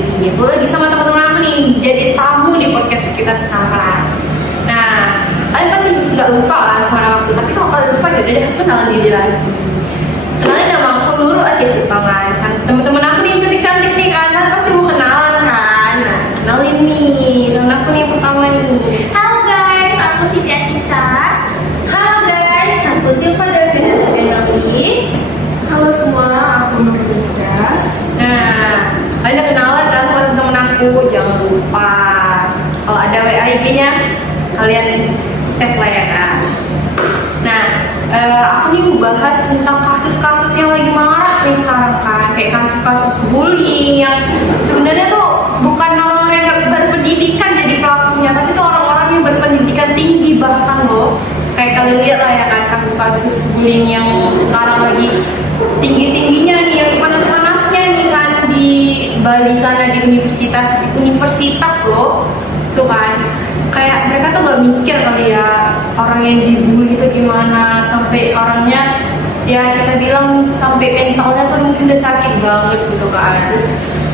sendiri. Gue lagi sama teman-teman aku nih, jadi tamu di podcast kita sekarang. Nah, kalian pasti nggak lupa kan sama nama aku, tapi kalau kalian lupa ya udah deh, kenalan diri lagi. Kenalin nama aku Nurul aja sih kan. Teman-teman aku nih cantik-cantik nih kan, kalian pasti mau kenalan kan. Nah, kenalin nih, temen aku nih yang pertama nih. Halo guys, aku Siti Atica. Halo guys, aku Silva Davina Terbenali. Halo semua, aku Nur Rizka. Nah, kalian udah kenalan kan sama temen aku, jangan lupa kalau ada WA IG-nya kalian save lah ya kan. Nah, aku nih mau bahas tentang kasus-kasus yang lagi marak nih sekarang kan, kayak kasus-kasus bullying yang sebenarnya tuh bukan orang-orang yang berpendidikan jadi pelakunya, tapi tuh orang-orang yang berpendidikan tinggi bahkan loh. Kayak kalian lihat lah ya kan kasus-kasus bullying yang sekarang lagi tinggi-tingginya nih, yang panas-panasnya nih kan di Bali sana, di universitas loh tuh kan. Kayak mereka tuh gak mikir kali ya orang yang dibully itu gimana, sampai orangnya ya kita bilang sampai mentalnya tuh mungkin udah sakit banget gitu kan. Terus,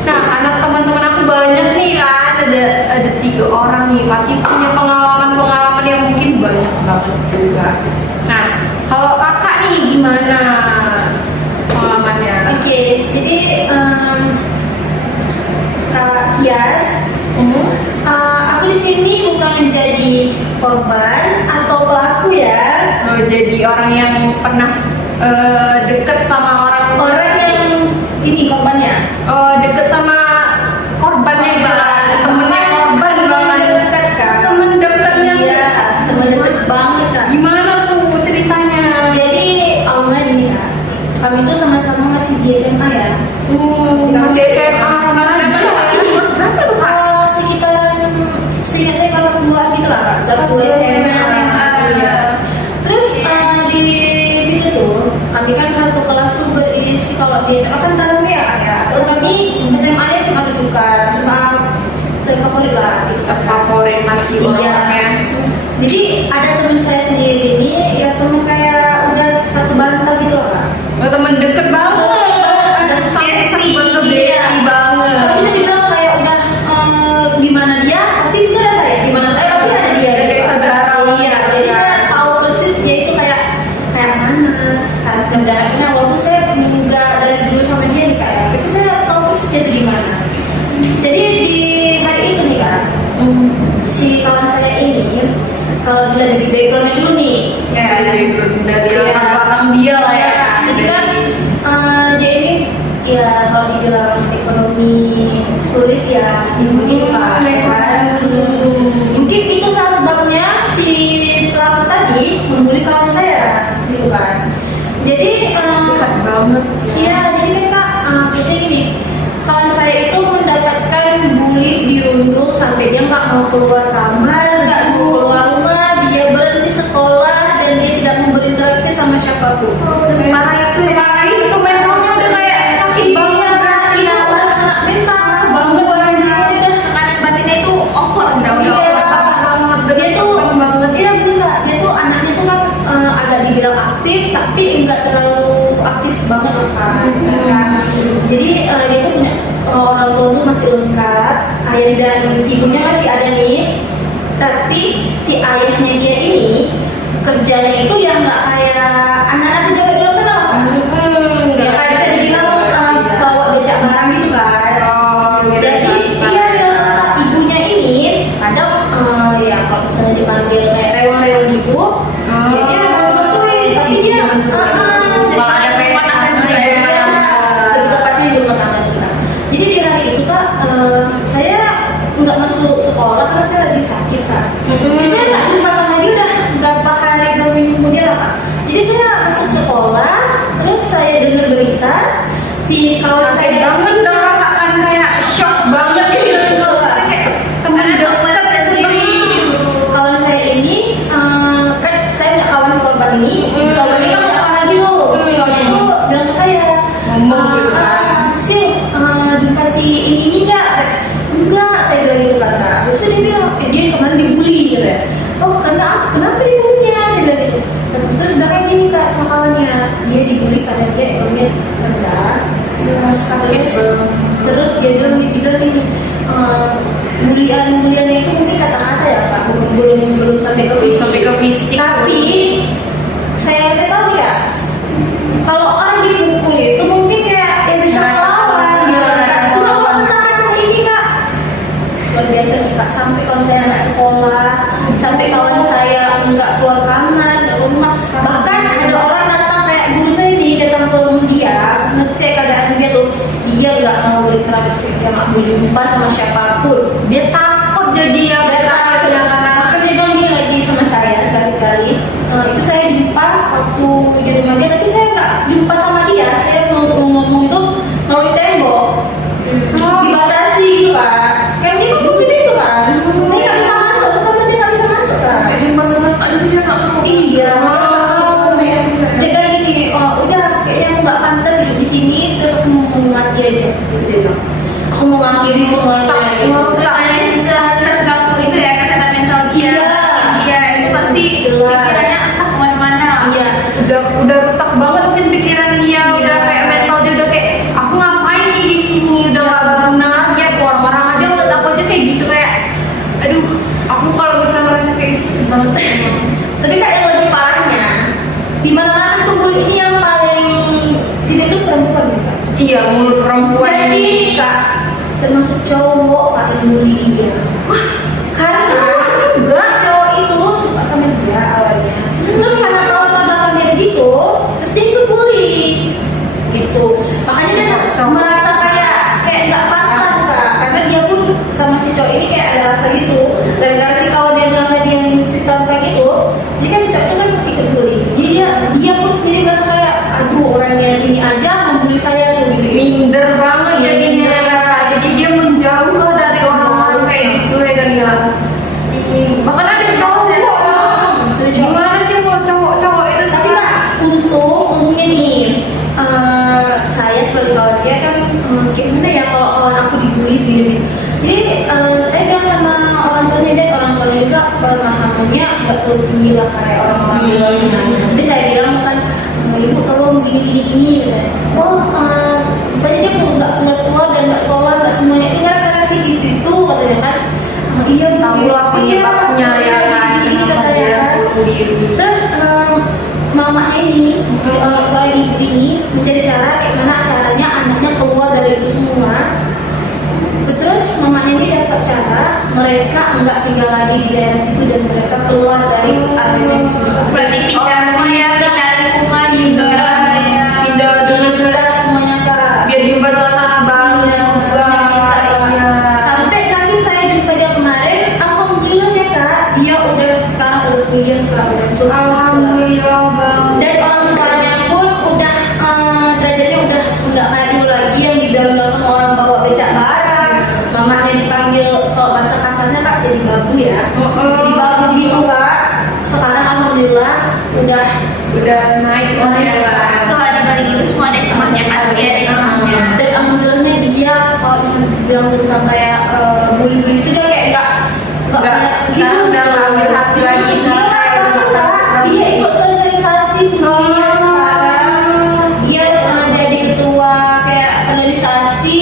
nah anak teman-teman aku banyak nih kan, ada 3 orang nih pasti punya pengalaman yang mungkin banyak banget juga. Nah kalau kakak nih gimana pengalamannya? Oke, jadi Kak Hias, aku di sini bukan menjadi korban atau pelaku ya. Oh, jadi orang yang pernah deket sama Orang yang ini korbannya. deket sama korbannya gitu kan, temennya korban banget. Dekat kan? Temen dekatnya sih. Iya, temen dekat banget kan. Gimana tuh ceritanya? Jadi awalnya ini Kak, kami tuh sama-sama masih di SMA ya. Masih SMA. Kelas berapa tuh kak? Sekitaran saya kelas 2 gitu lah Kak. Kelas 2 SMA. Iya. Terus di situ tuh kami kan satu kelas tuh berisi, kalau di SMA kan rame ya Kak ya. Terus kami SMA nya SMA rujukan, SMA terfavorit lah gitu. Favorit pasti Iya. orangnya. Jadi ada teman saya sendiri ini, ya teman kayak udah satu bantal gitu loh Kak. Temen deket banget. Sampai sering banget besti banget. Bisa dibilang kayak udah gimana dia pasti itu ada saya, gimana saya pasti ada dia. Kayak saudara. Iya, jadi saya tahu persis dia itu kayak mana karakter darahnya, walaupun saya nggak dari dulu sama dia nih Kak ya, tapi saya tahu persis dia itu gimana. Jadi di hari itu nih Kak, si kawan saya ini, kalau dilihat dari backgroundnya dulu nih, Ya, dari latar belakang dia lah ya. jadi kan dia ini ya kalau dibilang ekonomi sulit ya gitu kan. Mungkin itu salah sebabnya si pelaku tadi membuli kawan saya gitu kan. Jadi Dekat banget. iya, jadi kan Kak, posisi ini kawan saya itu mendapatkan bully dirundung sampai dia nggak mau keluar kamar, nggak mau keluar rumah, dia berhenti sekolah dan dia tidak mau berinteraksi sama siapapun. Separah itu mentalnya udah kayak sakit banget berarti. Iya, mental Banget orangnya. tekanan batinnya itu over Udah banget. dia tuh banget. dia bener, dia tuh anaknya tuh kan agak dibilang aktif tapi enggak terlalu aktif banget loh kan. Jadi dia tuh punya orang tua tuh masih lengkap, ayah dan ibunya masih ada nih, tapi si ayahnya dia ini kerjanya itu ya nggak kayak anak-anak pejabat di luar sana loh kan. Ya kayak bisa dibilang bawa becak barang gitu kan. Jadi iya, ibunya ini kadang ya kalau misalnya dipanggil kayak rewel-rewel gitu, dia nggak bantuin, tapi dia Kalau ada pesta juga ya, ya. lebih tepatnya di rumah tangga sih Kak. Jadi di hari itu Kak, saya nggak masuk sekolah karena saya lagi sakit Kak. Jadi saya nggak jumpa sama dia udah berapa hari, berapa minggu kemudian lah Kak. Jadi saya masuk sekolah, terus saya dengar berita si kawan Sakit saya banget dong kakak kan, kayak shock banget gitu. Kayak temen deket saya sendiri. kawan saya ini kan saya punya kawan sekorban ini, kawan ini kan punya lagi tuh, si kawan itu bilang ke saya, Ngomong gitu kan. jumpa si ini enggak, saya bilang gitu kata. Terus dia bilang dia kemarin dibully gitu ya. Oh kenapa dibulinya, saya bilang gitu. Terus belakang gini Kak sama kawannya, dia dibully karena dia ekonominya rendah, Sakit banget. dia nggak mau jumpa sama siapapun. Dia takut jadi ya Makanya dia bilang dia lagi sama saya kali-kali. Itu saya jumpa waktu di rumah dia, tapi saya nggak jumpa sama dia. Saya mau ngomong itu mau di tembok, dibatasi gitu kan. Kayak dia mau kunci itu kan. Saya nggak bisa masuk, karena dia nggak bisa masuk kan. Jumpa sama ada dia nggak mau. Iya. Dia kan gini, oh udah kayaknya aku nggak pantas hidup di sini, terus aku mau mati aja. Gitu dia bilang. Aku mau ngakhiri semuanya. Merusaknya terganggu itu ya kesehatan mental dia. Iya. Dia itu pasti Jelas. pikirannya entah kemana-mana. Iya. Udah rusak banget mungkin pikiran dia, udah kayak mental dia udah kayak aku ngapain nih di sini, udah gak berguna lagi. Aku orang-orang aja ngeliat aku aja kayak gitu kayak, aduh, aku kalau bisa ngerasa kayak gitu sakit banget sih. Tapi kak yang lebih parahnya, di mana-mana pembuli ini yang paling sini tuh perempuan ya kak. Iya, mulut perempuan Jadi ini. kak, termasuk cowok kak yang bully dia. Wah, karena juga cowok itu suka sama dia awalnya. Terus karena tahu belakang dia gitu, terus dia ikut bully. Gitu. Makanya dia merasa kayak nggak pantas kak, karena dia pun sama si cowok ini kayak ada rasa gitu. Gara-gara si kawan dia bilang tadi yang cerita kayak gitu, jadi kan si cowok itu kan ikut bully. Jadi dia pun sendiri merasa kayak, aduh orangnya ini aja membuli saya tuh gitu. Minder banget Iya, jadinya minder. Kak. Jadi dia menjauh lah dari orang-orang kayak gitu ya kan ya. Bahkan ada cowok loh. Gimana sih kalau cowok-cowok itu Tapi kak, untungnya nih, saya sebagai kawan dia kan gimana ya kalau kawan aku dibully gitu. Jadi saya bilang sama orang tuanya dan orang tuanya juga pemahamannya nggak terlalu tinggi lah kayak orang di luar sana. Jadi saya bilang kan, ibu tolong gini. Oh, bukannya dia nggak keluar dan nggak sekolah nggak semuanya. Ini gara-gara sih itu katanya kan. Iya, tahu lah penyebabnya ya kan, Ini kenapa katanya dia kan. bunuh diri. Terus mamanya ini, orang ibu ini mencari cara gimana caranya anaknya keluar dari itu semua. Terus mamanya ini dapat cara mereka enggak tinggal lagi di daerah situ dan mereka keluar dari area itu. Berarti pindah dia, pindah lingkungan juga ya. Pindah dengan Pindah semuanya kak. biar jumpa suasana baru Iya, juga. Iya. Sampai terakhir saya jumpa dia kemarin, alhamdulillah ya kak, dia udah sekarang udah kuliah kak, udah sukses. Alhamdulillah bang. Dan orang tuanya pun udah derajatnya udah nggak kayak dulu lagi yang dibilang sama orang bawa becak barang. Mamanya dipanggil kalau bahasa kasarnya kak jadi babu ya. Jadi babu gitu kak. Sekarang alhamdulillah Udah naik lah ya kan. Kalau ada balik itu semua ada hikmahnya pasti ada hikmahnya. dan alhamdulillahnya dia kalau misalnya bilang tentang kayak bully-bully itu dia kayak Nggak, sekarang udah nggak ambil hati lagi, sekarang kayak udah takut. dia ikut sosialisasi bullynya sekarang. Dia jadi ketua kayak organisasi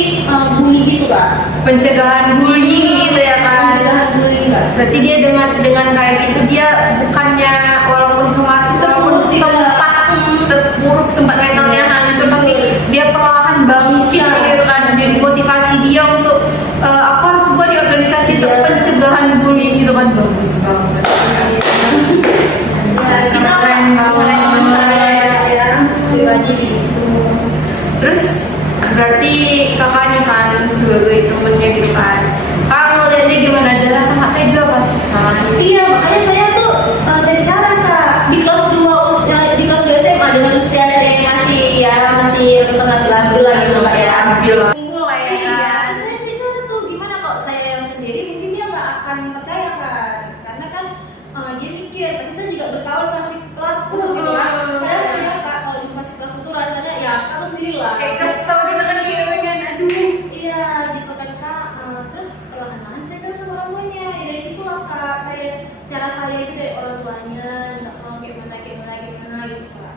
bully gitu kak. Pencegahan bullying gitu ya kan. Pencegahan bullying kak. Berarti dia dengan kayak gitu dia bukannya walaupun kemarin walaupun sempat mentalnya hancur tapi dia perlahan bangkit gitu kan, jadi motivasi dia untuk aku harus juga di organisasi untuk pencegahan bullying gitu kan, bagus banget. Ya, kita Keren mulai banget. teman saya ya pribadi gitu. Terus berarti kakak nih kan sebagai temennya gitu kan, kakak ngeliat dia gimana, ada rasa nggak tega pasti kan? Iya, makanya saya tuh cari cara kak di kelas 2 SMA dengan usia saya yang masih tengah selangkul lah gitu kak ya. Ambil lah. Tunggu lah ya Iya, kan. saya cari cara tuh gimana kok saya sendiri mungkin dia nggak akan percaya kan, karena kan dia mikir pasti saya juga berkawan sama si pelaku gitu kan. Padahal saya kak kalau cuma si pelaku tuh rasanya ya kamu sendiri lah. Kayak kesel gitu kan dia kan, aduh. Iya gitu kan kak. Terus perlahan-lahan saya kenal sama orang tuanya. Ya dari situ lah kak cara saya itu dari orang tuanya nggak mau gimana gitu kak.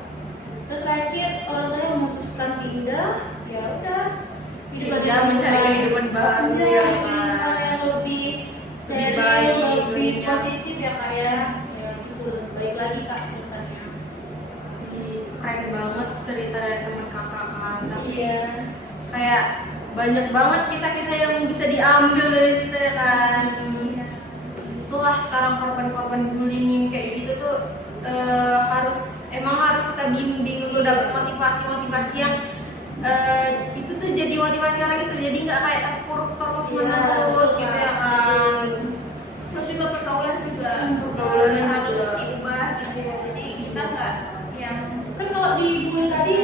Terus terakhir orang tuanya memutuskan pindah. Ya udah. Pindah mencari kehidupan baru Pindah, ya kehidupan kan. yang lebih steril, baik, lebih dunia. positif ya kak ya. Ya itu lebih baik lagi kak ceritanya. Keren banget cerita dari teman kakak kan, tapi Iya. kayak banyak banget kisah-kisah yang bisa diambil dari situ ya kan. Itulah sekarang korban-korban bullying kayak gitu tuh harus kita bimbing untuk dapat motivasi yang itu tuh jadi motivasi orang itu, jadi nggak kayak terpuruk menerus gitu ya kan. Terus juga pergaulan juga Pergaulannya harus juga. diubah gitu ya. Jadi kita nggak yang Kan kalau dibully tadi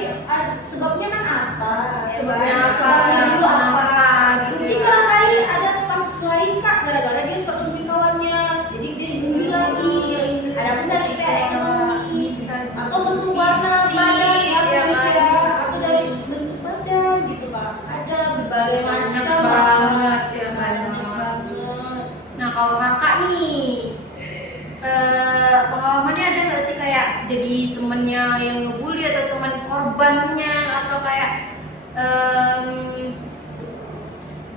sebabnya kan apa? Sebabnya apa? Sebabnya itu apa? Kenapa gitu Mungkin ya. barangkali ada kasus lain kak, gara-gara dia suka temuin kawannya, jadi dia dibully lagi. Ada pun dari pihak ekonomi, Bisa. atau bentuk warna badan ya, Iya, berbeda, kan? atau dari bentuk badan gitu kak. Ada berbagai Banyak macam. banget ya, Banyak banyak. banget. Nah kalau kakak nih, pengalamannya ada nggak sih kayak jadi temennya yang ngebully atau teman korbannya atau kayak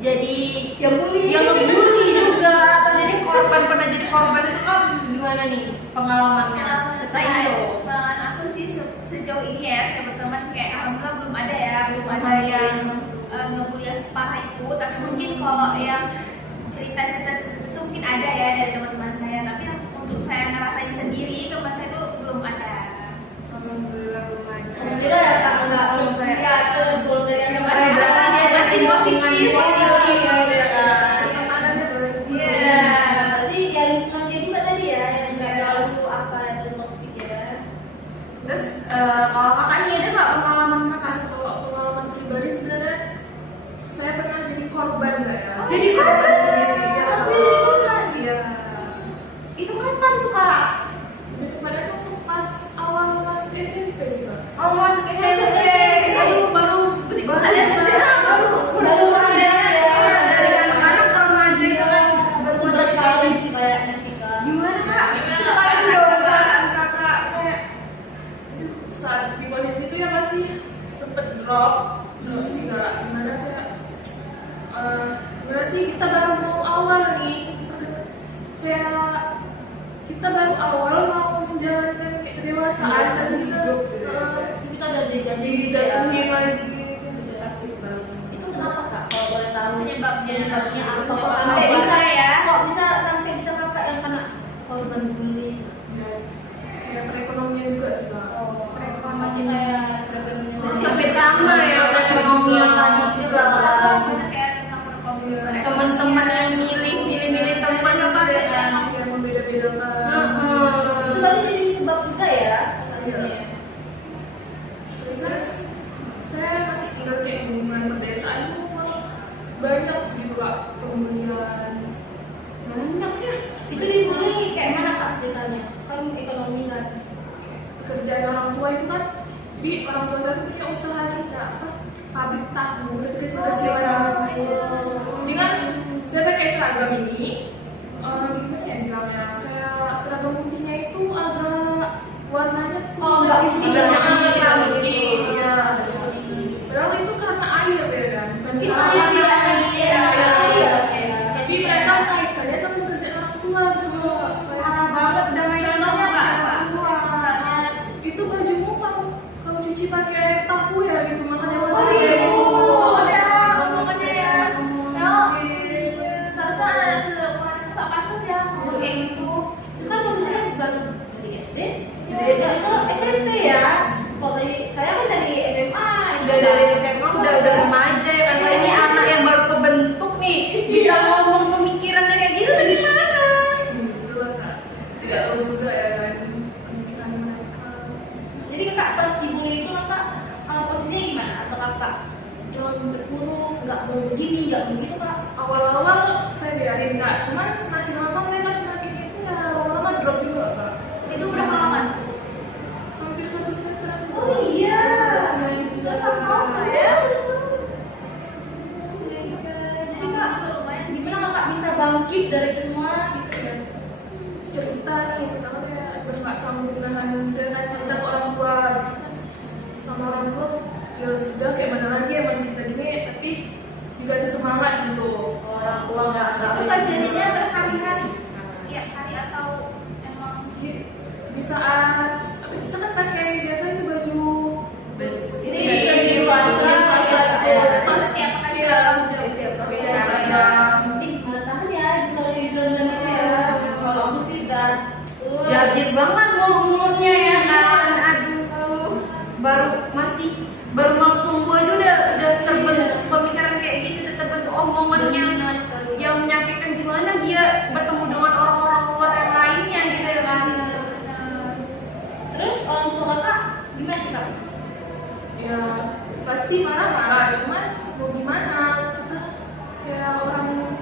jadi Yang bully. yang ngebully juga atau jadi korban, pernah jadi korban itu kan gimana nih pengalamannya? Ceritain dong. pengalaman aku sih sejauh ini ya saya berteman kayak alhamdulillah belum ada ya, belum ada yang ngebully yang separah itu. Tapi mungkin kalau yang cerita-cerita itu mungkin ada ya dari teman-teman saya. Tapi yang untuk saya ngerasain sendiri teman saya itu belum ada. Alhamdulillah belum ada. Alhamdulillah datang enggak ya tergolong dari yang Berarti dia masih positif gitu ya kan. Iya, berarti ya lingkungan dia juga tadi ya yang nggak terlalu apa terlalu toksik ya. Terus kalau kakak nih ada nggak pengalaman kakak? Kalau pengalaman pribadi sebenarnya saya pernah jadi korban lah ya. Jadi korban? Iya. Pasti jadi korban? Iya. Itu kapan tuh kak? Jadi kemarin tuh pas awal masuk SMP sih Kak. Oh masuk SMP. Baru Baru ada, baru ada ya. Dari anak-anak ke remaja itu kan baru Itu masuk berkali SMP. sih kayaknya sih kak. Gimana kak? Gimana, Ceritain Kak? dong perasaan kakak. Kayak saat di posisi itu ya masih sempet drop. Terus sih nggak gimana kayak gimana sih kita baru mau awal nih kayak kita baru awal mau menjalankan kayak kedewasaan dan kita Kita udah dijatuhin dijatuhin lagi. sakit banget. Itu kenapa kak? Kalau boleh tahu Penyebabnya. penyebabnya apa? Kok Penyebab sampai apa bisa ya? Kok bisa sampai bisa kakak yang kena korban bully? Dan kayak perekonomian juga sih Kak. Perekonomian kayak perekonomian. Hampir sama ya perekonomian tadi juga kan. Teman-teman yang milih teman apa ya kan? Yang membeda-bedakan. Itu berarti jadi sebab juga ya? Katanya. Terus saya masih tinggal kayak lingkungan pedesaan itu banyak gitu Kak pembulian. Banyak ya. Itu dibully kayak mana kak ceritanya? Kan ekonomi kan. Pekerjaan orang tua itu kan, jadi orang tua saya tuh punya usaha gini Kak, apa? Pabrik tahu kecil-kecilan. Jadi kan saya pakai seragam ini, gimana ya bilangnya? Kayak seragam putihnya itu agak warnanya tuh Oh enggak putih Enggak banget. putih. putih. Iya. Padahal itu karena air ya kan. Mungkin air tidak air. Tapi mereka mengaitkannya sama pekerjaan orang tua gitu. Parah banget udah main Contohnya sama apa? orang tua. Misalnya Itu bajumu kamu cuci pakai air tahu ya gitu makanya Oh, warnanya iya. kayak gitu. ada omongannya ya. Kalau seharusnya ada seorang yang tak pantas ya ngomong kayak gitu. Itu kan posisinya baru dari SD. Iya. Dari SD ke SMP ya. Kalau tadi saya kan dari SMA. Udah dari SMA udah remaja ya kan. Wah, ini anak yang baru kebentuk nih bisa ngomong pemikirannya kayak gitu tuh gimana? Betul Kak. Tidak tahu juga ya kan pemikiran mereka. Jadi kakak pas dibully itu kakak posisinya gimana? Atau kakak jangan terpuruk, nggak mau begini, nggak mau begitu kak? Awal-awal saya biarin Kak, cuman semakin lama mereka semakin itu ya lama-lama drop juga Kak. Itu berapa lama? Hampir 1 semesteran. Oh iya. Sudah sama apa ya? Jadi kak, gimana kakak bisa bangkit dari itu semua gitu ya? Cerita nih pertama kayak udah nggak sanggup nahan cerita ke orang tua, jadi kan sama orang tua ya sudah kayak mana lagi emang kita gini tapi dikasih semangat gitu. Orang tua nggak Itu kejadiannya berhari-hari, tiap hari atau emang Jadi di saat apa kita kan pakai biasanya itu baju Ini Iya, bisa iya, dewasa, iya, pas setiap pakai iya, seragam. setiap pakai Iya, seragam. Mana tahan ya bisa di dalam itu ya. Kalau aku sih kan, Jajir banget mulutnya ya kan. Aduh, baru mau tumbuh aja udah terbentuk pemikiran kayak gitu, udah terbentuk omongannya. pasti marah-marah, cuman mau gimana, kita kayak orang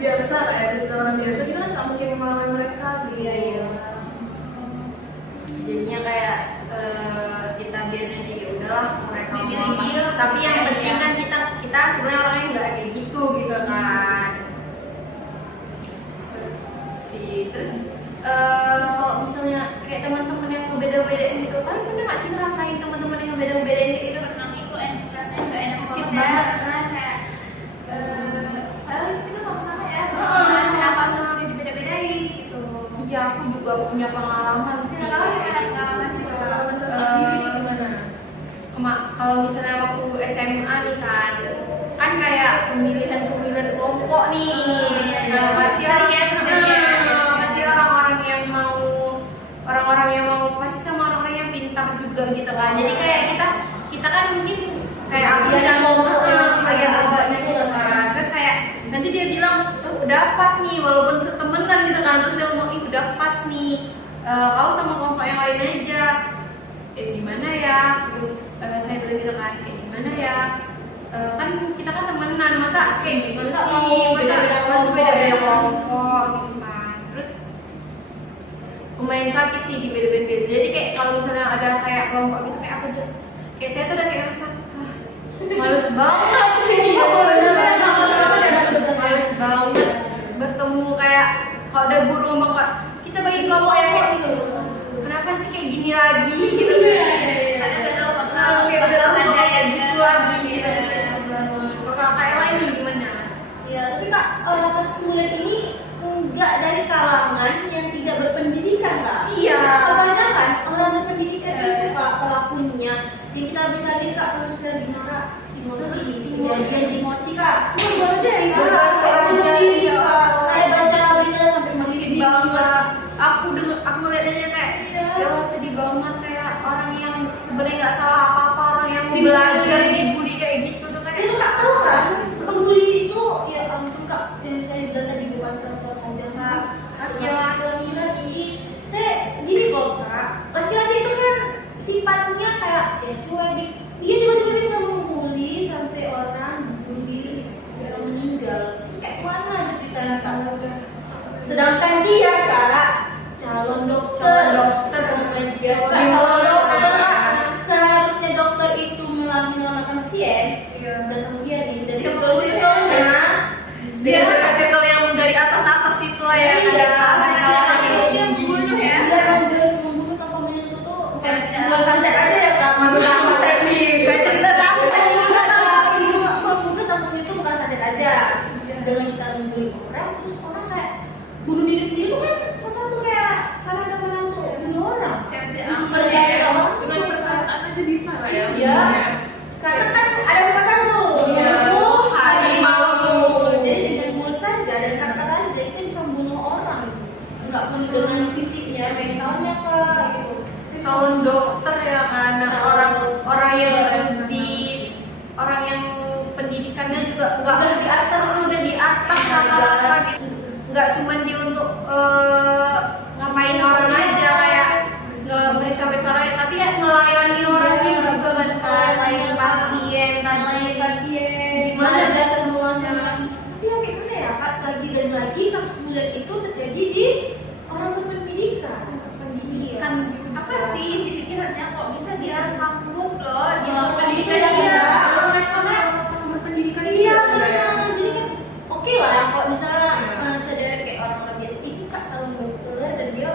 biasa lah ya, cerita orang biasa, kita kan gak mungkin mengalami mereka gitu. Iya. Jadinya kayak kita biarin aja, ya udahlah mereka Biarin mau apa. dia. Tapi yang Iya, penting iya. kan kita sebenarnya orangnya nggak kayak gitu kan. Terus kalau misalnya kayak teman-teman yang ngebeda-bedain gitu, kalian pernah nggak sih ngerasain teman-teman yang ngebeda-bedain kayak gitu? Emang itu rasanya nggak enak Sakit banget banget. karena kayak padahal kita sama-sama ya, Heeh. kenapa sama dibeda-bedain gitu. Iya, aku juga punya pengalaman sih. Kalau kayak ada gitu. pengalaman juga. Pengalaman tentang sendiri gimana? Kalau misalnya waktu SMA nih kan kayak pemilihan kelompok nih. Nah, pasti pasti orang-orang yang mau pasti sama orang-orang yang pintar juga gitu kan. Jadi kayak kita kan mungkin kayak aku Bagian kelompoknya, bagian kelompoknya agak gitu kan. Terus kayak nanti dia bilang udah pas nih walaupun setemenan gitu kan. Terus dia ngomong udah pas nih, kau sama kelompok yang lain aja. Gimana ya? Saya bilang gitu kan, kayak gimana ya? Kan kita kan temenan, masa kayak gitu Masa sih? mau beda-beda kelompok beda-beda ya? kelompok gitu kan. Terus lumayan sakit sih di beda-beda. Jadi kayak kalau misalnya ada kayak kelompok gitu kayak aku tuh, kayak saya tuh udah kayak rasa males banget sih. Males banget bertemu kayak kalau ada guru ngomong Kak, kita bagi kelompok ya kayak gitu. Kenapa sih kayak gini lagi gitu kan? Karena udah tahu bakal Kayak udah tahu ada kayak yang gitu lagi gitu. Kalau kakak lain nih gimana? Ya, tapi Kak, pas kuliah ini enggak dari kalangan yang tidak berpendidikan, Kak. Iya. Kebanyakan orang berpendidikan itu Kak pelakunya. Yang kita bisa lihat Kak, kalau sudah di Nora, kejadian di Moti Kak. Itu baru aja ya, Kak. Baru Sampai aja, bunuh diri, ya Kak. Allah. Saya baca berita sampai Sedih merinding banget. Aku ngeliat aja kayak ya Allah sedih banget kayak orang yang sebenarnya nggak salah apa-apa, orang yang mau belajar dibully kayak gitu tuh kayak Itu Kak, tahu kan? Pembuli itu ya ampun Kak, yang saya bilang tadi bukan perempuan saja Kak. Laki-laki. Saya gini loh Kak, laki-laki itu kan sifatnya kayak ya cuek. Dia tiba-tiba bisa membuli sampai orang bunuh diri, orang meninggal. Itu kayak mana ada ceritanya Kak? Sedangkan dia Kak calon dokter. Dia calon dokter. Seharusnya dokter itu menyelamatkan pasien. Dan kemudian nih dari circle-circle-nya dia circle yang dari atas itu lah ya. Iya, dia membunuh ya. dia membunuh tanpa menyentuh tuh Cara tidak- bukan santet aja ya Kak, Santet nih, kayak cerita santet nih. membunuh tanpa menyentuh bukan santet aja. Dengan kita membuli orang, terus orang kayak bunuh diri sendiri tuh kan salah satu kayak saran untuk bunuh orang. Cara tidak Terus aman percaya ya. orang Dengan perkataan aja bisa lah ya. Iya. Karena kan ada pepatah tuh, Iya. mulut harimau. Harimau. Jadi dengan mulut saja dan kata-kata aja kita bisa membunuh orang. Enggak pun dengan fisiknya, mentalnya Kak gitu. Calon dokter ya kan, nah, orang yang orang yang pendidikannya juga Udah di atas. udah di atas rata-rata gitu. Nggak cuma dia untuk ngapain orang aja kayak ngeperiksa orang, tapi ya ngelayani orangnya juga kan, melayani pasien tadi. Melayani pasien, Gimana ada semuanya. Tapi ya gimana ya Kak, lagi dan lagi kasus bulan itu terjadi di orang berpendidikan. Pendidikan Apa sih isi pikirannya kok bisa dia sanggup loh dia Orang berpendidikan pendidikan dia. ya. Kalau mereka kan orang berpendidikan Iya juga, benar. ya. Jadi kan oke lah kalau misalnya saudara kayak orang biasa ini Kak calon dokter dan dia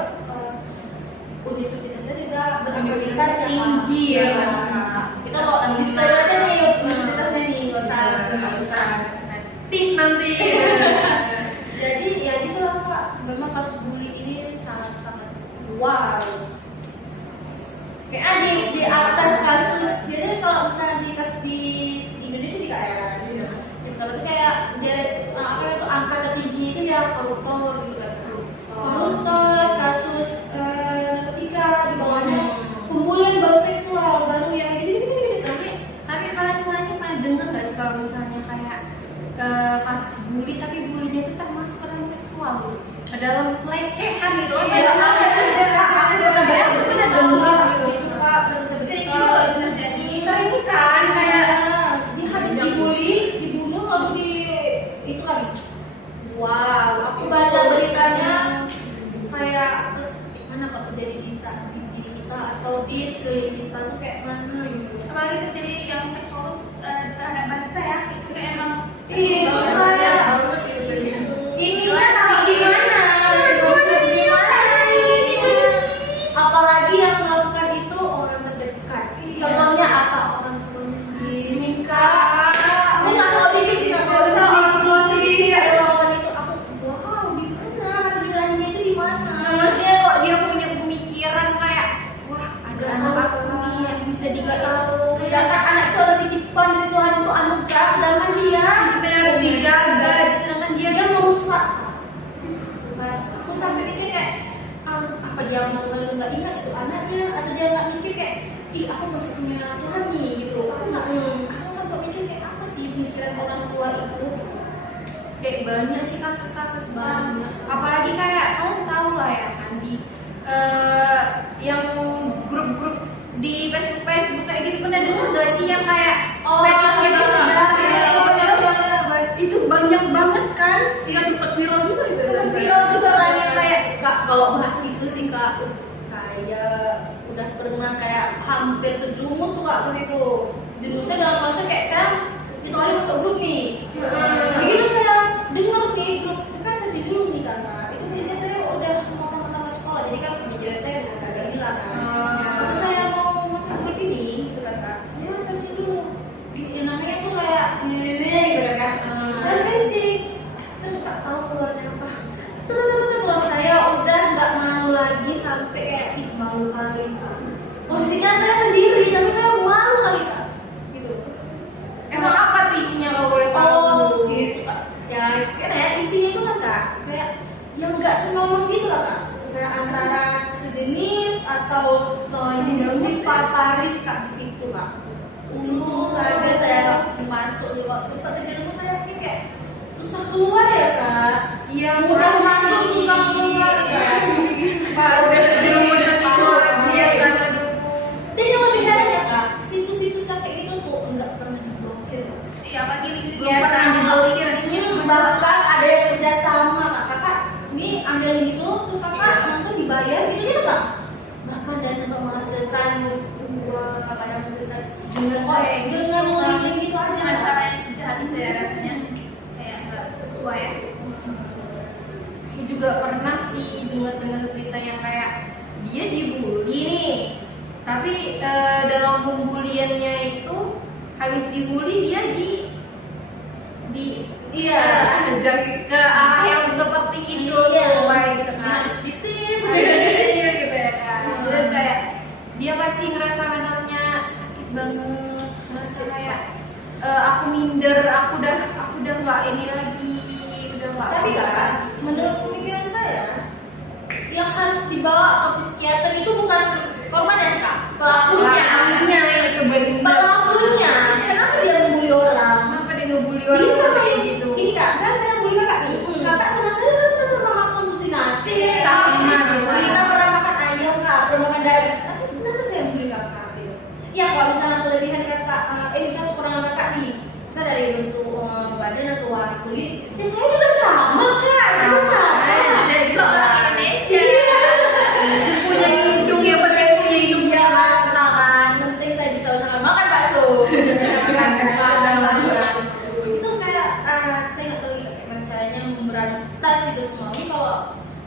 universitasnya juga berkualitas yang tinggi ya kan. Kita kok disclaimer aja nih universitasnya nih nggak usah. Tip nanti. Jadi ya gitu lah Kak. Memang kasus bully ini sangat-sangat wow. Kayak di atas kasus. Jadi kalau misalnya di kasus di Indonesia juga ya. Kalau itu kayak apa itu angka tertinggi itu ya koruptor gitu kan. Koruptor, kasus narkotika di bawahnya pembulian baru seksual baru yang gitu. Tapi kalian pernah dengar nggak sih kalau misalnya kayak kasus bully tapi bulinya itu termasuk ke dalam seksual gitu, ke dalam pelecehan gitu kan? Iya, aku pernah baca Aku pernah dengar gitu Kak, belum bisa Sering Kak. juga itu terjadi. Sering kan kayak apalagi terjadi yang seksual terhadap wanita ya, itu kayak emang Iya, itu kayak ininya taruh di mana? Di mana ini? Apalagi yang melakukan itu orang terdekat. Contohnya apa? Orang tua miskin. Nikah. Aku nggak tahu dikit sih kalau misalnya orang tua sendiri ada melakukan itu, aku wow di mana? Hati nuraninya itu di mana? Nah, maksudnya kok dia punya pemikiran kayak wah ada anak aku nih yang bisa Nggak digagal. tahu. Sedangkan anak itu adalah titipan dari Tuhan, itu anugerah. Sedangkan dia Benar dijaga, sedangkan dia dia merusak. Aku sampai mikir kayak apa dia mau nggak ingat itu anaknya, atau dia nggak mikir kayak ih aku masih punya Tuhan nih gitu. Aku nggak. Aku sampai mikir kayak apa sih pemikiran orang tua itu. kayak banyak sih kasus-kasus kan. Banyak. Apalagi kayak kamu tahu lah ya kan di yang grup-grup di Facebook kayak gitu, pernah dengar gak sih yang kayak fetish gitu itu banyak banget kan. Iya, sempat viral juga itu. Sempat viral juga kan yang kayak Kak, kalau bahas itu sih kak, kayak udah pernah kayak hampir terjerumus tuh kak ke situ. Jerumusnya dalam konsep kayak saya itu hari masuk grup nih. Begitu saya dengar nih grup, sekarang saya dulu nih karena itu biasanya saya udah mau pertama sekolah, jadi kan pemikiran saya udah agak gila kan. Terus saya mau masuk grup ini, gitu kan kak. Saya searching dulu. Yang namanya tuh kayak gitu kan. Saya searching, terus tak tahu keluarnya apa. Kalau saya udah nggak mau lagi sampai kayak ih malu kali kak. Posisinya saya sendiri tapi saya malu kali kak. Gitu. emang apa tuh isinya kalau boleh tahu? Oh gitu kak. Ya kayak isinya itu kan kak kayak yang nggak senonoh gitu lah kak. Kayak antara sejenis atau jenis parpari kak di situ kak. Untung saja saya nggak masuk nih kok. Sempat terjerumus saya pikir kayak susah keluar ya kak. Iya, Mudah masuk susah keluar kan. Pas terjerumus ke situ lagi ya kan. Aduh. dan yang lebih heran ya kak, situs-situs yang kayak gitu tuh enggak pernah diblokir. iya pagi nih Belum pernah diblokir. Bahkan ada yang kerja sama kak, kakak ini ambil link itu terus kakak nanti dibayar gitu gitu kak. Bahkan dan sampai menghasilkan uang kadang menghasilkan dengan link gitu aja. dengan cara yang sejahat itu ya rasanya kayak nggak sesuai ya. Aku juga pernah sih dengar berita yang kayak dia dibully nih, tapi dalam pembuliannya itu habis dibully dia Iya. ajak ke arah yang seperti itu Iya. baik gitu kan. Harus ditip. Iya gitu ya kan. Terus kayak dia pasti ngerasa mentalnya sakit banget, ngerasa kayak aku minder, aku udah nggak ini lagi, udah nggak. Tapi kak, menurut pemikiran saya, yang harus dibawa ke psikiater itu bukan korban ya kak, pelakunya. Pelakunya yang sebenarnya. Pelakunya, kenapa dia membuli orang? Kenapa dia ngebully orang Ini sama kayak yang gitu? Ini kak, saya bully kakak nih. Kakak sama saya kan sama konsumsi nasi. Sama, gitu. Kita pernah makan ayam kak, pernah makan daging. Tapi sebenarnya saya yang bully kakak. Gitu. Ya kalau misalnya kelebihan kakak, misalnya kekurangan kakak nih, misalnya dari bentuk badan atau warna kulit, ya saya juga sama kak, juga sama. Jadi Kok orang orang Indonesia punya hidung ya, penting punya hidung yang mata kan. Penting saya bisa usahakan makan bakso. Itu kayak saya nggak tahu gimana caranya memberantas itu semua. Ini kalau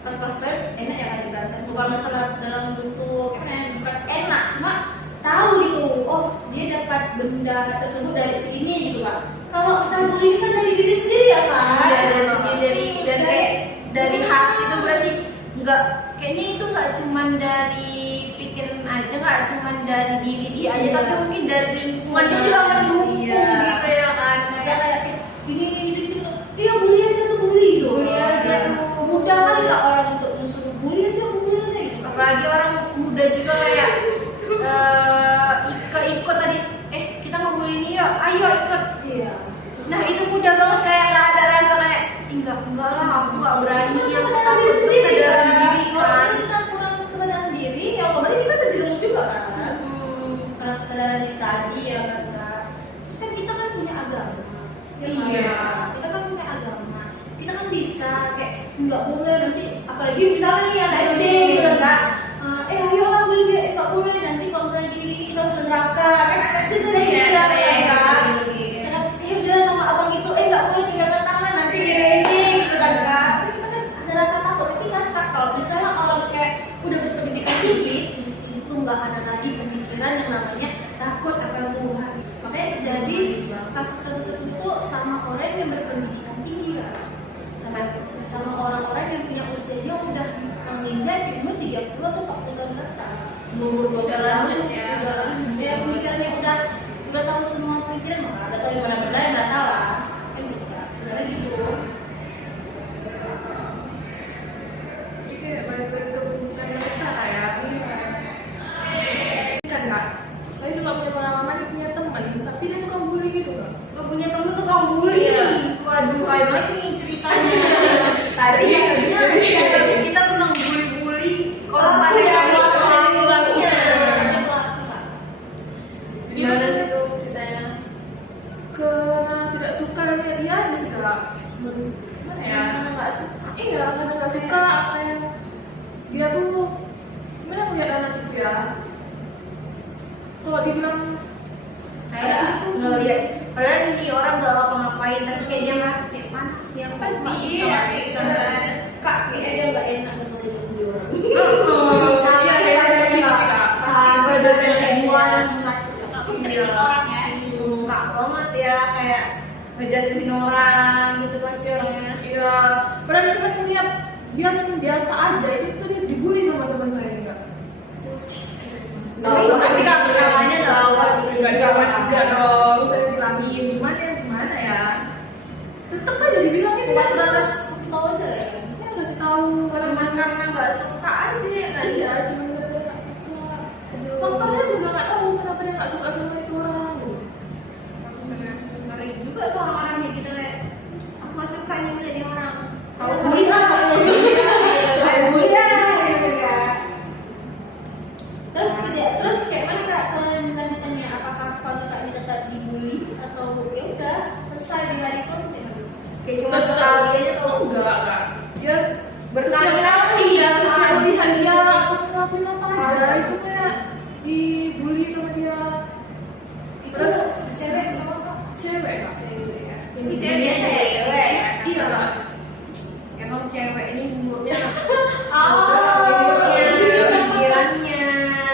kasus-kasus saya enak ya kan diberantas. Bukan masalah dalam bentuk bukan enak, cuma tahu gitu. Oh dia dapat benda tersebut dari sini gitu kak. Kalau misalnya bullying kan dari diri sendiri ya kan? Iya, dari sendiri dan kayak dari hati itu berarti nggak, kayaknya itu nggak cuman dari pikiran aja, nggak cuman dari diri dia aja, Iya. tapi mungkin dari lingkungannya juga mendukung Iya. gitu ya kan. Saya kayak ini gitu. Dia bully aja tuh bully gitu. Bully aja tuh. Mudah kali kak orang untuk mensuruh bully aja gitu. Apalagi orang muda juga kayak ikut tadi, kita ngebully ini yuk, ayo ikut. Iya. Nah itu mudah banget kayak nggak ada rasa kayak enggak lah, aku nggak berani, Itu aku kesadaran takut, diri sendiri kesadaran kan. diri Kalau kan. kita kurang kesadaran diri, ya otomatis kita terjerumus juga kan. Karena kesadaran diri tadi ya kan kak. Terus kan kita kan punya agama. Ya kan? Iya. Kita kan punya agama. Kita kan bisa kayak nggak boleh nanti, apalagi misalnya nih anak SD gitu kan kak. Ayo lah boleh dia nggak boleh nanti kalau misalnya gini kita masuk neraka kan pasti sering Iya, juga sering. kan udah sama abang gitu nggak boleh pegangan tangan nanti direngek gitu kan kak. So, kita kan ada rasa takut tapi kan kak kalau misalnya orang kayak udah berpendidikan tinggi itu nggak ada lagi pemikiran yang namanya takut akan Tuhan. Makanya terjadi kasus-kasus tersebut tuh sama orang yang berpendidikan tinggi kan, sama orang-orang yang punya usianya udah menginjak di umur 30 atau 40 tahun ke atas. Udah lanjut ya. Ya pemikirannya udah tahu semua pemikiran, maka ada tahu yang mana benar yang nggak salah. Kan gitu kan. Sebenarnya gitu. Jadi kayak balik lagi ke pembicaraan kita ya. Kan kak, saya juga punya pengalaman punya teman, tapi dia tukang bully gitu kak. Gak punya temen tuh kamu bully. Waduh, kayak lagi nih ceritanya. Tadi Kita tentang bully-bully kalau korban pada yang pelakunya. Jadi gimana dia sih tuh ceritanya? karena tidak suka dengan dia aja sih kak. Gimana ya? Karena nggak suka. Iya, karena nggak suka kayak dia tuh gimana aku lihat anak itu ya. Kalau dibilang Kayak ngeliat, padahal ini orang gak ngapa-ngapain, tapi kayak dia merasa kayak panas dia Pasti ya, ya, kak kayak dia nggak enak sama dia orang. sama Iya, dia pasti kayak gitu nggak. sih kak. Sama dengan semua yang Kritik orang ya. Enggak banget ya, kayak ngejatuhin orang gitu pasti orangnya. Iya, padahal cuma ngeliat dia cuma biasa aja, itu tuh dia dibully sama teman saya enggak. Tapi pasti kan namanya nggak tahu Enggak jaman enggak dong, saya bilangin, cuman ya gimana ya? Tetep aja dibilang itu Cuma sebatas tahu aja ya. ya ngasih tahu kalau cuman karena nggak suka aja ya kan. iya, cuma gara-gara nggak suka. Aduh. Faktornya juga nggak tahu kenapa dia nggak suka sama itu orang. Ngeri juga tuh orang-orang kayak gitu kayak aku nggak suka nih jadi orang. Tahu Tahu bully lah lah. kayak bully ya gitu kan. Terus kayak mana kak lanjutannya? Apakah kalau kak ini tetap dibully atau ya udah selesai di hari itu? Kayak cuma sekali aja tuh. Enggak kak. Dia Berkali-kali. ya setiap di hadiah atau ngelakuin apa aja itu kayak dibully sama dia. Terus cewek sama kak? Cewek kak. Ini Cewek biasa ya, cewek. Iya kak. Emang cewek ini mulutnya Oh, mulutnya, pikirannya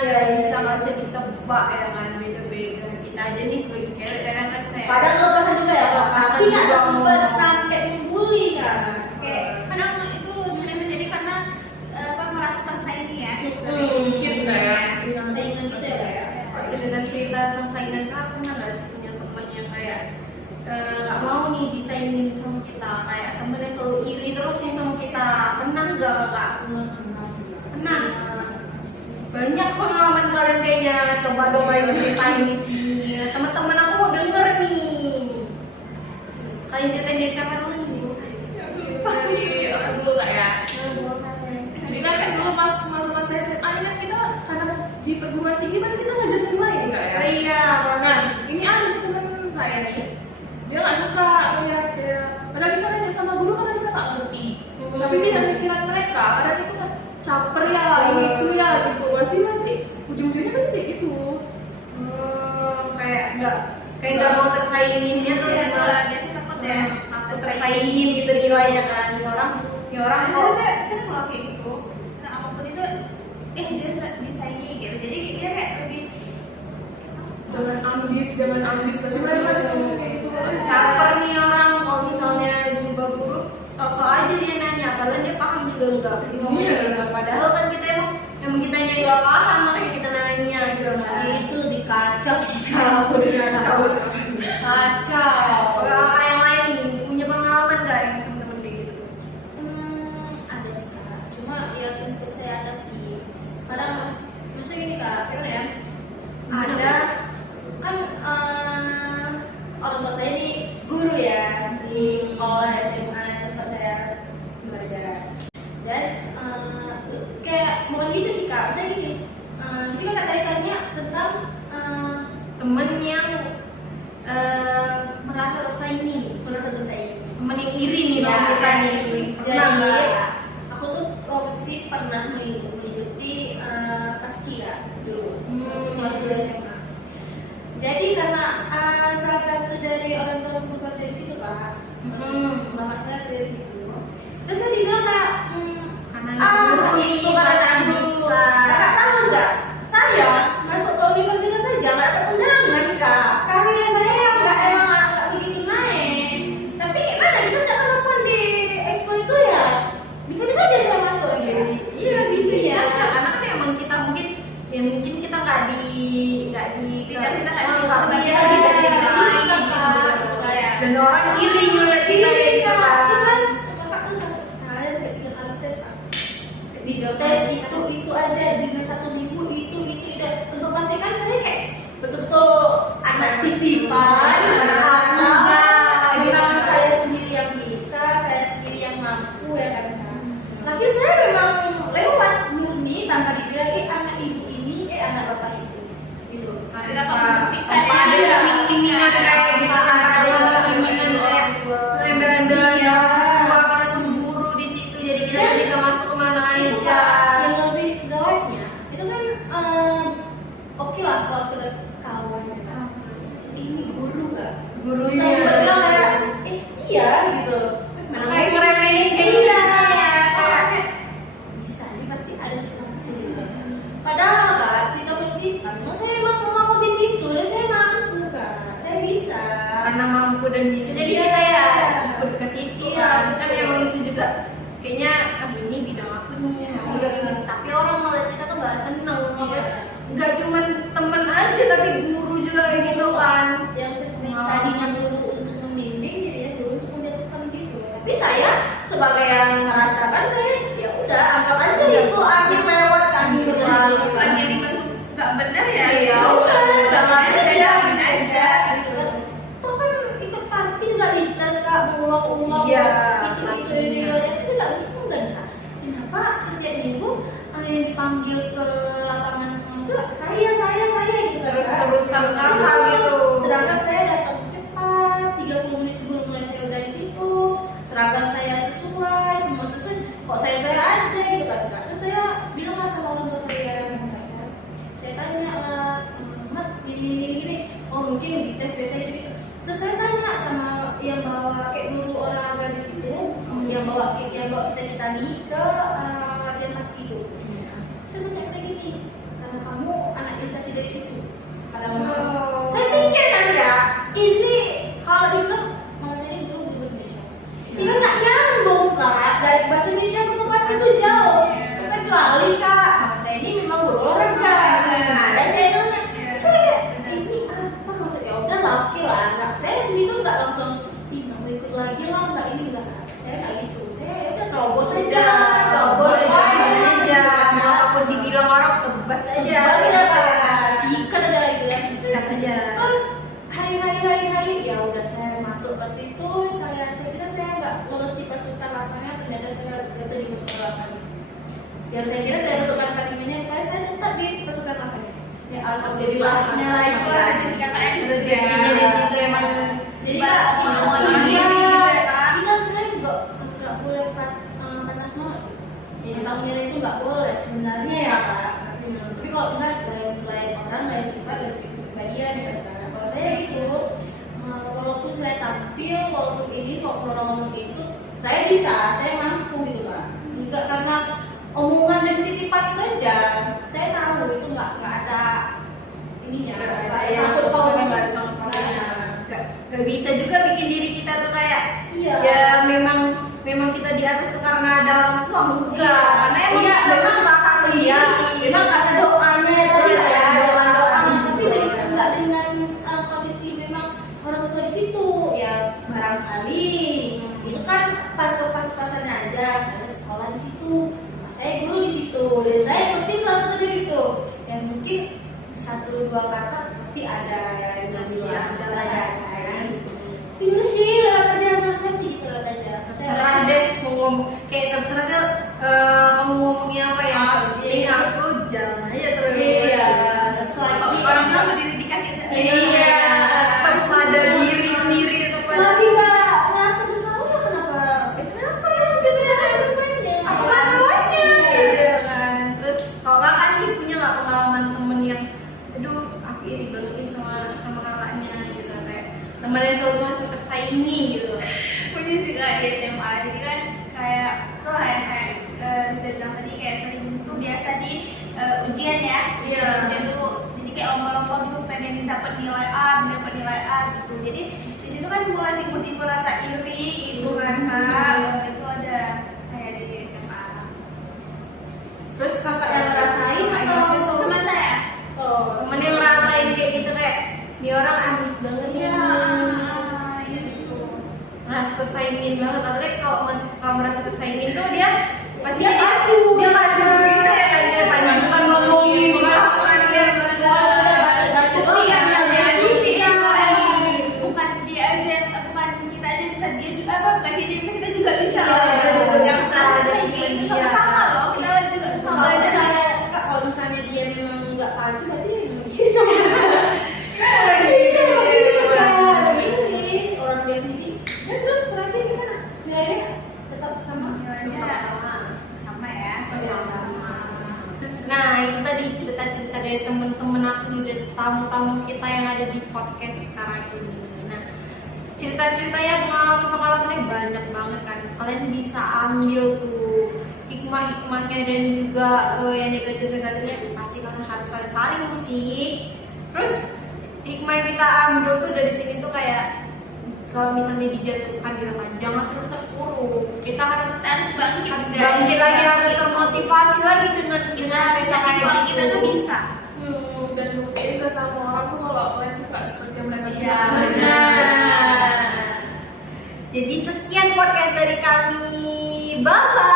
nggak bisa ditebak ya kan, beda-beda. Kita aja nih sebagai cewek kadang kan kayak padahal kelepasan juga ya kak. Kelepasan Tapi nggak juga. sempet sampai membully kak. Kayak Kadang itu sering terjadi karena merasa tersaingi ya. Mungkin sudah ya. saingan gitu ya kak ya. cerita-cerita tentang saingan kak, pernah nggak sih punya teman yang kayak nggak mau nih disaingin sama kita, kayak temen yang selalu iri terus nih sama kita, pernah nggak kak? Pernah. Banyak pengalaman kalian kayaknya, coba dong kalian ceritain di sini. Teman-teman aku mau denger nih. Kalian ceritain dari siapa dulu nih? Pasti orang dulu lah ya. Jadi kan kayak dulu masa saya SMA ini kan kita karena di perguruan tinggi pasti kita ngajar nilai enggak ya? Oh iya, Nah, ini ada nih teman saya nih, dia nggak suka melihat kayak, padahal kita nanya sama guru karena kita nggak ngerti. Tapi dia pikiran mereka, padahal itu kan caper ya, ini itu ya, gitu. Masih nanti ujung-ujungnya pasti kayak gitu. kayak nggak mau tersainginnya tuh Iya, ya, kalau dia sih takut ya. takut tersaingin gitu nilainya kan. Ini orang Nah, kok saya kalau kayak gitu, nah apapun itu, dia disaingi gitu. Jadi dia kayak lebih Jangan ambis, pasti mereka masih ngomong kayak gitu. caper nih orang kalau misalnya jumpa guru sosok aja dia nanya, padahal dia paham juga enggak sih ngomongnya. Iya. Padahal kan kita emang kitanya nggak paham makanya kita nanya gitu kan. Itu lebih kacau sih kak. Kacau. Kacau. Kalau yang lain nih punya pengalaman nggak yang teman-teman kayak gitu? Ada sih kak. Cuma ya sempet saya ada sih. Sekarang maksudnya gini kak, gimana ya? Ada kan orang tua saya ini guru ya di sekolah SMA tempat saya belajar. Dan kayak bukan gitu sih kak. Saya gini. Jadi kan tarikannya tentang ya kan. Terakhir saya memang lewat murni tanpa dibilang anak ibu ini, anak bapak itu, gitu. Ada Nggak apa? membuktikan Ada ya. iming-imingan kayak gitu, ada iming-imingan kayak embel-embelan Iya. kalau kita tuh guru di situ, jadi kita Dan bisa masuk kemana Itu aja. Kak, yang lebih gawatnya itu kan oke lah kalau sudah kawan gitu. Ini guru nggak? Gurunya. Saya bilang kayak iya gitu. Kayak ngeremehin kayak iya. gitu ya. Kayak bisa ini pasti ada sesuatu gitu. Padahal Kak, cerita bercerita, memang saya memang mau di situ dan saya mampu Kak. Saya bisa. Karena mampu dan bisa, jadi Iya. kita ya ikut ke situ Iya, kan betul. emang itu juga kayaknya ini bidang aku nih, udah ini. Tapi orang melihat kita tuh nggak seneng, Iya. nggak cuman temen aja tapi guru juga kayak gitu kan. Yang tadinya guru untuk membimbing jadinya guru untuk menjatuhkan gitu. Tapi saya sebagai yang merasakan saya ya udah anggap aja itu angin lewat angin berlalu. Lagi dibantu nggak benar ya. Iya, udah Jalan aja, jalanin aja aja. gitu kan. Toh kan itu pasti nggak dites Kak, berulang-ulang Iya, itu pastinya. ya saya nggak bingung kan Kak. Kenapa setiap minggu yang dipanggil ke lapangan itu saya gitu kan, Kak. Terus-terusan kakak gitu. Sedangkan saya datang cepat 30 menit sebelum mulai saya udah di situ. Seragam saya sesuai, semua sesuai. Kok saya aja gitu kan Kak. Terus saya bilang lah sama orang tua saya kan. Saya tanya Mat gini. Oh mungkin dites biasanya gitu. Terus saya tanya sama yang bawa kayak guru olahraga di situ, yang bawa kita nih ke latihan pas itu. Saya tanya kayak gini, karena kamu anak instansi dari situ. Karena Oh. saya pikir kan ya, ini kalau dibilang malah tadi belum di bahasa Indonesia. Ini kan nggak nyambung Kak, dari bahasa Indonesia ke bahasa itu jauh. Kecuali Kak, mama saya ini memang guru olahraga. Nah, dan saya tanya, saya kayak ini apa maksudnya? Udah laki lah, nggak. Saya di situ nggak langsung, ih kamu ikut lagi lah, nggak ini nggak. Saya nggak gitu. Saya ya udah terobos aja, terobos aja. Apapun dibilang orang tebas aja. Sikat aja gitu ya. Sikat aja. Terus hari ya udah saya masuk ke situ. Saya kira saya nggak lolos di pasukan lapangan, ternyata saya jatuh di pasukan lapangan. Yang saya kira saya pasukan akademinya, saya tetap di pasukan lapangan. Ya alhamdulillahnya lagi Itu lah. rezeki kakaknya di situ ya. Rezekinya di situ emang. Jadi Mbak, Kak, orang-orang iya, diri gitu ya, Kak. kita sebenarnya nggak boleh panas banget. Jadi tamu nyari itu nggak boleh sebenarnya ya Kak. Tapi kalau misalnya lain orang lain sifat dari kepribadian ya kan. Kalau saya gitu, walaupun saya tampil, walaupun ini walaupun orang ngomong itu, saya bisa, saya mampu gitu Kak. Enggak karena omongan dan titipan itu aja. Saya tahu itu nggak ada ininya, nggak ada sangkut pautnya. Gak bisa juga bikin diri kita tuh kayak Iya. ya memang kita di atas tuh karena ada orang tua enggak, karena emang Iya, kita memang berusaha sendiri. iya, memang karena doanya tadi lah ya, doa, tapi Betul. enggak dengan kondisi memang orang tua di situ ya barangkali itu kan pas-pasan aja. Saya sekolah di situ, saya guru di situ, dan saya penting salah satu di situ. Dan mungkin 1-2 kata pasti ada yang ada lah ya kan. Ini sih lewat aja menurut saya sih gitu lewat aja. Terserah deh mau ngomong, kayak terserah deh kamu ngomongnya apa ya. Penting aku jalan aja terus. Iya, Kalau selagi orang bilang pendidikan ya. Iya. Tanpa ada diri sendiri atau selagi nggak merasa bersalah kenapa? kenapa gitu ya kan? Apa masalahnya Iya. gitu ya kan. Terus kalau kakak nih punya nggak pengalaman temen yang aduh aku iri banget nih sama kakaknya gitu, kayak temen yang selalu merasa tersaingi gitu. Punya sih Kak di SMA, jadi kan kayak tuh lah ya kayak saya bilang tadi kayak sering tuh biasa di ujian ya. Iya. Ujian tuh jadi kayak lomba-lomba gitu pengen dapat nilai A gitu. Jadi di situ kan mulai timbul rasa iri gitu kan Kak. Itu ada saya di SMA. Terus kakak yang ngerasain atau Teman saya. oh Temen yang ngerasain kayak gitu kayak dia orang ambis banget ya, Iya gitu. merasa tersaingin banget. Atau kalau merasa tersaingin tuh dia pasti Dia maju. dia maju gitu ya kan, dia maju bukan ngomongin di belakang dia. Bukan dia aja, bukan kita aja bisa, dia juga apa? Bukan dia aja bisa, kita juga bisa. Iya, Yang tamu-tamu kita yang ada di podcast sekarang ini. Nah, cerita-ceritanya, pengalaman-pengalamannya banyak banget kan. Kalian bisa ambil tuh hikmah-hikmahnya dan juga yang negatif-negatifnya pasti kalian harus saring sih. Terus hikmah yang kita ambil tuh dari sini tuh kayak kalau misalnya dijatuhkan gitu kan, jangan terus terpuruk. Kita harus bangkit lagi, harus termotivasi lagi dengan Bisa kalau kita tuh bisa. Dan buktiin ke sama orang tuh kalau kalian tuh gak seperti yang mereka Iya, bilang. Benar. Jadi sekian podcast dari kami. Bye bye.